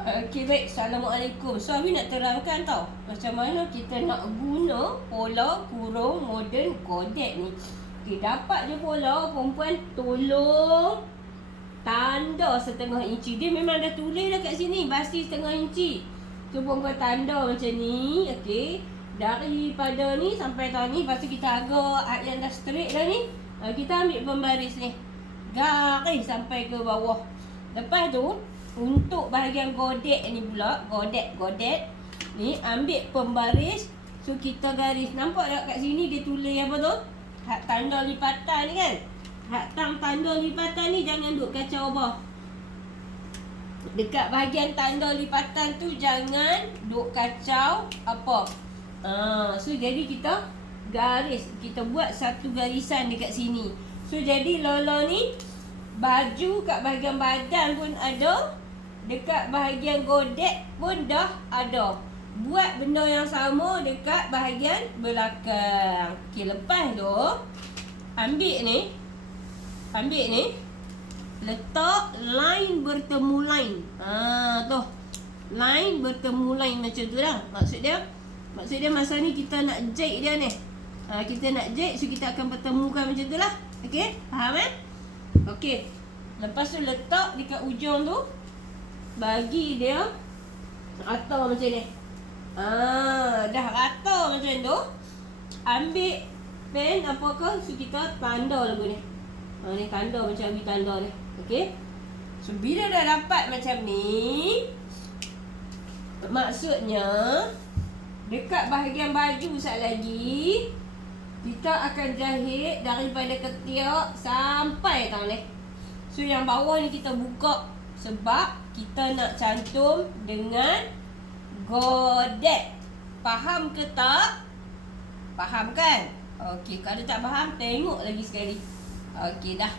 Okey, baik. Assalamualaikum. So, Abi nak terangkan tau macam mana kita nak guna pola kurung moden godek ni. Okey, dapat je pola, perempuan tolong tanda setengah inci. Dia memang dah tulis dah kat sini, basi setengah inci. So, perempuan tanda macam ni. Okey, daripada ni sampai tahun ni. Lepas tu kita agak yang dah straight dah ni, kita ambil pembaris ni, garis sampai ke bawah. Lepas tu untuk bahagian godek ni pula, godek ni ambil pembaris. So kita garis. Nampak tak kat sini dia tulis apa tu? Hak tanda lipatan ni kan. Hak tanda lipatan ni jangan duk kacau apa. Dekat bahagian tanda lipatan tu jangan duk kacau apa. So jadi kita garis, kita buat satu garisan dekat sini. So jadi Lola ni baju kat bahagian badan pun ada, dekat bahagian godek pun dah ada. Buat benda yang sama dekat bahagian belakang. Okey, lepas tu ambil ni, letak line bertemu line. Tu line bertemu line macam tu lah. Maksud dia masa ni kita nak jahit dia ni. Kita nak jahit, so kita akan pertemukan macam tu lah. Okey, faham Okey, lepas tu letak dekat ujung tu, bagi dia rata macam ni. Dah rata macam tu, ambil pen apa ke, so kita tanda lagu ni. Ni tanda macam ni, tanda ni. Okey, so bila dah dapat macam ni, maksudnya dekat bahagian baju sat lagi kita akan jahit daripada ketiak sampai tang ni. So yang bawah ni kita buka sebab kita nak cantum dengan godek. Faham ke tak? Faham kan? Okey, kalau tak faham tengok lagi sekali. Okey dah.